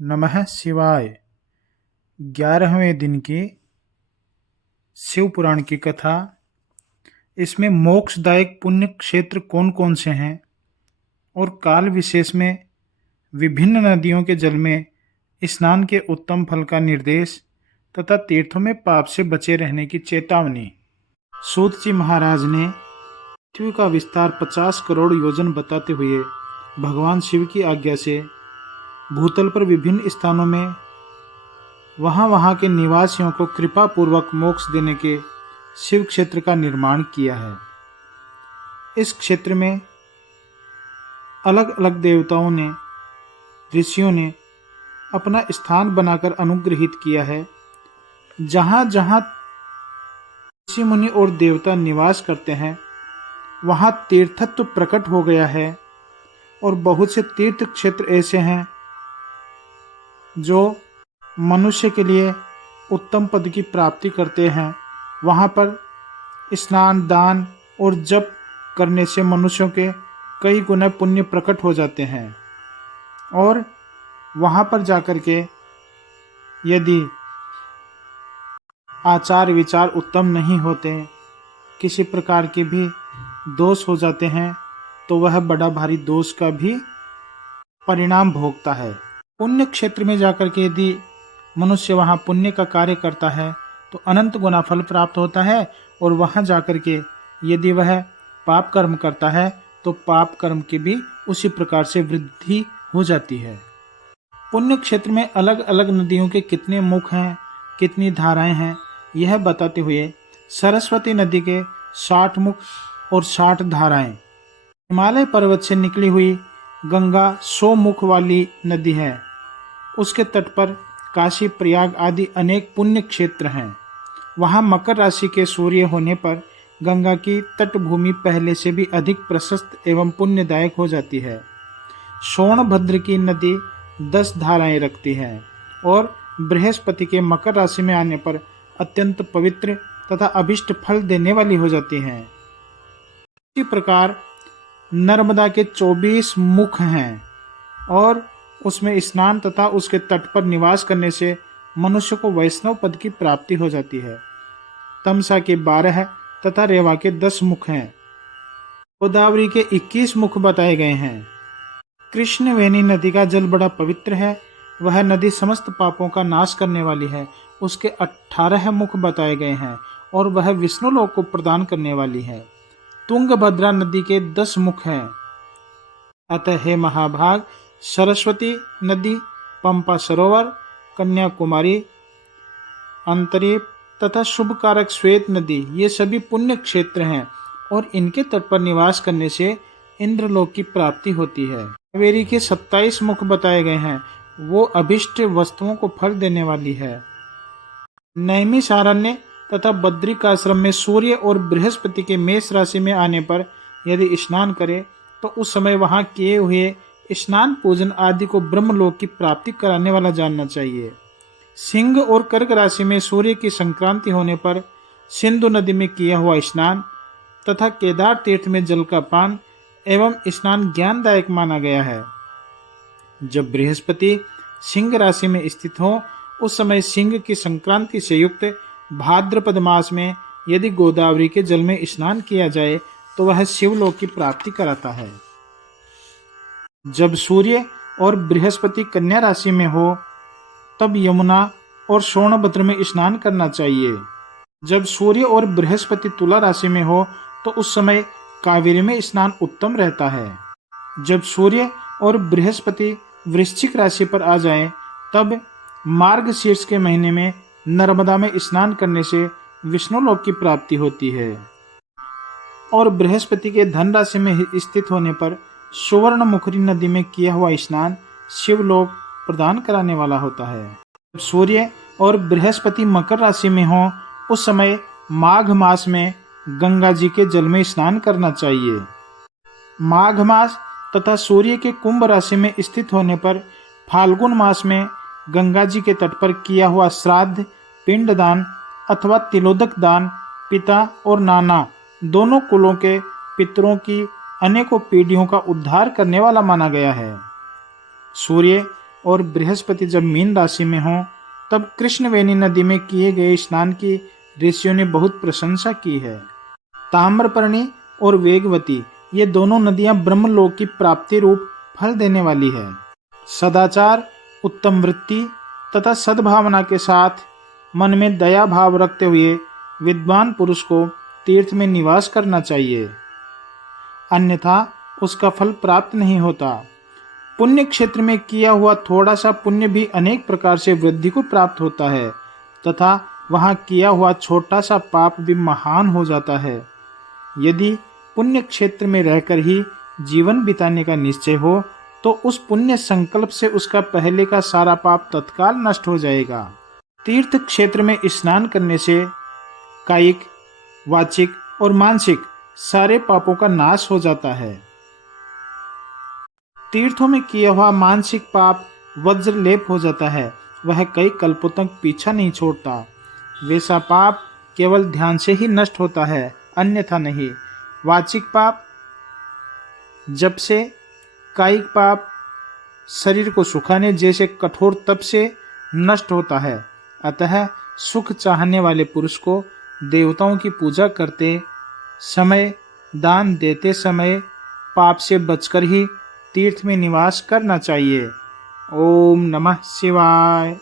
नमः शिवाय। 11वें दिन की शिव पुराण की कथा। इसमें मोक्षदायक पुण्य क्षेत्र कौन कौन से हैं और काल विशेष में विभिन्न नदियों के जल में स्नान के उत्तम फल का निर्देश तथा तीर्थों में पाप से बचे रहने की चेतावनी। सूत जी महाराज ने पृथ्वी का विस्तार 50 करोड़ योजन बताते हुए भगवान शिव की आज्ञा से भूतल पर विभिन्न स्थानों में वहां के निवासियों को कृपा पूर्वक मोक्ष देने के शिव क्षेत्र का निर्माण किया है। इस क्षेत्र में अलग अलग देवताओं ने, ऋषियों ने अपना स्थान बनाकर अनुग्रहित किया है। जहां जहां ऋषि मुनि और देवता निवास करते हैं वहां तीर्थत्व प्रकट हो गया है और बहुत से तीर्थ क्षेत्र ऐसे हैं जो मनुष्य के लिए उत्तम पद की प्राप्ति करते हैं। वहाँ पर स्नान, दान और जप करने से मनुष्यों के कई गुना पुण्य प्रकट हो जाते हैं और वहाँ पर जाकर के यदि आचार विचार उत्तम नहीं होते, किसी प्रकार के भी दोष हो जाते हैं तो वह बड़ा भारी दोष का भी परिणाम भोगता है। पुण्य क्षेत्र में जाकर के यदि मनुष्य वहाँ पुण्य का कार्य करता है तो अनंत गुना फल प्राप्त होता है और वहाँ जाकर के यदि वह पाप कर्म करता है तो पाप कर्म की भी उसी प्रकार से वृद्धि हो जाती है। पुण्य क्षेत्र में अलग अलग नदियों के कितने मुख हैं, कितनी धाराएं हैं, यह बताते हुए सरस्वती नदी के 60 मुख और 60 धाराएं। हिमालय पर्वत से निकली हुई गंगा 100 मुख वाली नदी है। उसके तट पर काशी, प्रयाग आदि अनेक पुण्य क्षेत्र हैं। वहाँ मकर राशि के सूर्य होने पर गंगा की तटभूमि पहले से भी अधिक प्रशस्त एवं पुण्यदायक हो जाती है। सोनभद्र की नदी 10 धाराएं रखती है और बृहस्पति के मकर राशि में आने पर अत्यंत पवित्र तथा अभिष्ट फल देने वाली हो जाती हैं। इसी प्रकार नर्मदा के 24 मुख हैं और उसमें स्नान तथा उसके तट पर निवास करने से मनुष्य को वैष्णव पद की प्राप्ति हो जाती है। तमसा के 12 तथा रेवा के 10 मुख हैं। गोदावरी के 21 मुख बताए गए हैं। कृष्णवेणी नदी का जल बड़ा पवित्र है। वह नदी समस्त पापों का नाश करने वाली है। उसके 18 मुख बताए गए हैं और वह विष्णु लोक को प्रदान करने वाली है। तुंगभद्रा नदी के 10 मुख हैं। अतः हे महाभाग, सरस्वती नदी, पंपा सरोवर, कन्याकुमारी, अंतरीप तथा शुभकारक श्वेत नदी, ये सभी पुण्य क्षेत्र हैं और इनके तट पर निवास करने से इंद्रलोक की प्राप्ति होती है। कावेरी के 27 मुख बताए गए हैं। वो अभिष्ट वस्तुओं को फल देने वाली है। नैमिषारण्य तथा बद्रिकाश्रम में सूर्य और बृहस्पति के मेष राशि में आने पर यदि स्नान करे तो उस समय वहां किए हुए स्नान, पूजन आदि को ब्रह्मलोक की प्राप्ति कराने वाला जानना चाहिए। सिंह और कर्क राशि में सूर्य की संक्रांति होने पर सिंधु नदी में किया हुआ स्नान तथा केदार तीर्थ में जल का पान एवं स्नान ज्ञानदायक माना गया है। जब बृहस्पति सिंह राशि में स्थित हो उस समय सिंह की संक्रांति से युक्त भाद्रपद मास में यदि गोदावरी के जल में स्नान किया जाए तो वह शिवलोक की प्राप्ति कराता है। जब सूर्य और बृहस्पति कन्या राशि में हो तब यमुना और सोनभद्र में स्नान करना चाहिए। जब सूर्य और बृहस्पति तुला राशि में हो तो उस समय कावेरी में स्नान उत्तम रहता है। जब सूर्य और बृहस्पति वृश्चिक राशि पर आ जाएं, तब मार्गशीर्ष के महीने में नर्मदा में स्नान करने से विष्णु लोक की प्राप्ति होती है और बृहस्पति के धन राशि में स्थित होने पर सुवर्णमुखी नदी में किया हुआ स्नान शिवलोक प्रदान कराने वाला होता है। जब सूर्य और बृहस्पति मकर राशि में हो उस समय माघ मास में गंगा जी के जल में स्नान करना चाहिए। माघ मास तथा सूर्य के कुंभ राशि में स्थित होने पर फाल्गुन मास में गंगा जी के तट पर किया हुआ श्राद्ध, पिंडदान अथवा तिलोदक दान पिता और नाना दोनों कुलों के पितरों की अनेकों पीढ़ियों का उद्धार करने वाला माना गया है। सूर्य और बृहस्पति जब मीन राशि में हो तब कृष्णवेणी नदी में किए गए स्नान की ऋषियों ने बहुत प्रशंसा की है। ताम्रपर्णी और वेगवती ये दोनों नदियां ब्रह्मलोक की प्राप्ति रूप फल देने वाली है। सदाचार, उत्तम वृत्ति तथा सद्भावना के साथ मन में दया भाव रखते हुए विद्वान पुरुष को तीर्थ में निवास करना चाहिए, अन्यथा उसका फल प्राप्त नहीं होता। पुण्य क्षेत्र में किया हुआ थोड़ा सा पुण्य भी अनेक प्रकार से वृद्धि को प्राप्त होता है तथा वहाँ किया हुआ छोटा सा पाप भी महान हो जाता है। यदि पुण्य क्षेत्र में रहकर ही जीवन बिताने का निश्चय हो तो उस पुण्य संकल्प से उसका पहले का सारा पाप तत्काल नष्ट हो जाएगा। तीर्थ क्षेत्र में स्नान करने से कायिक, वाचिक और मानसिक सारे पापों का नाश हो जाता है। तीर्थों में किया हुआ मानसिक पाप वज्र लेप हो जाता है, वह कई कल्पों तक पीछा नहीं छोड़ता। वैसा पाप केवल ध्यान से ही नष्ट होता है, अन्यथा नहीं। वाचिक पाप जप से, कायिक पाप शरीर को सुखाने जैसे कठोर तप से नष्ट होता है। अतः सुख चाहने वाले पुरुष को देवताओं की पूजा करते समय, दान देते समय पाप से बचकर ही तीर्थ में निवास करना चाहिए। ओम नमः शिवाय,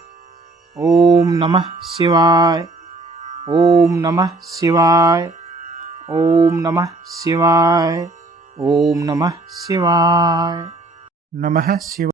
ओम नमः शिवाय, ओम नमः शिवाय, ओम नमः शिवाय, ओम नमः शिवाय, नमः शिवाय।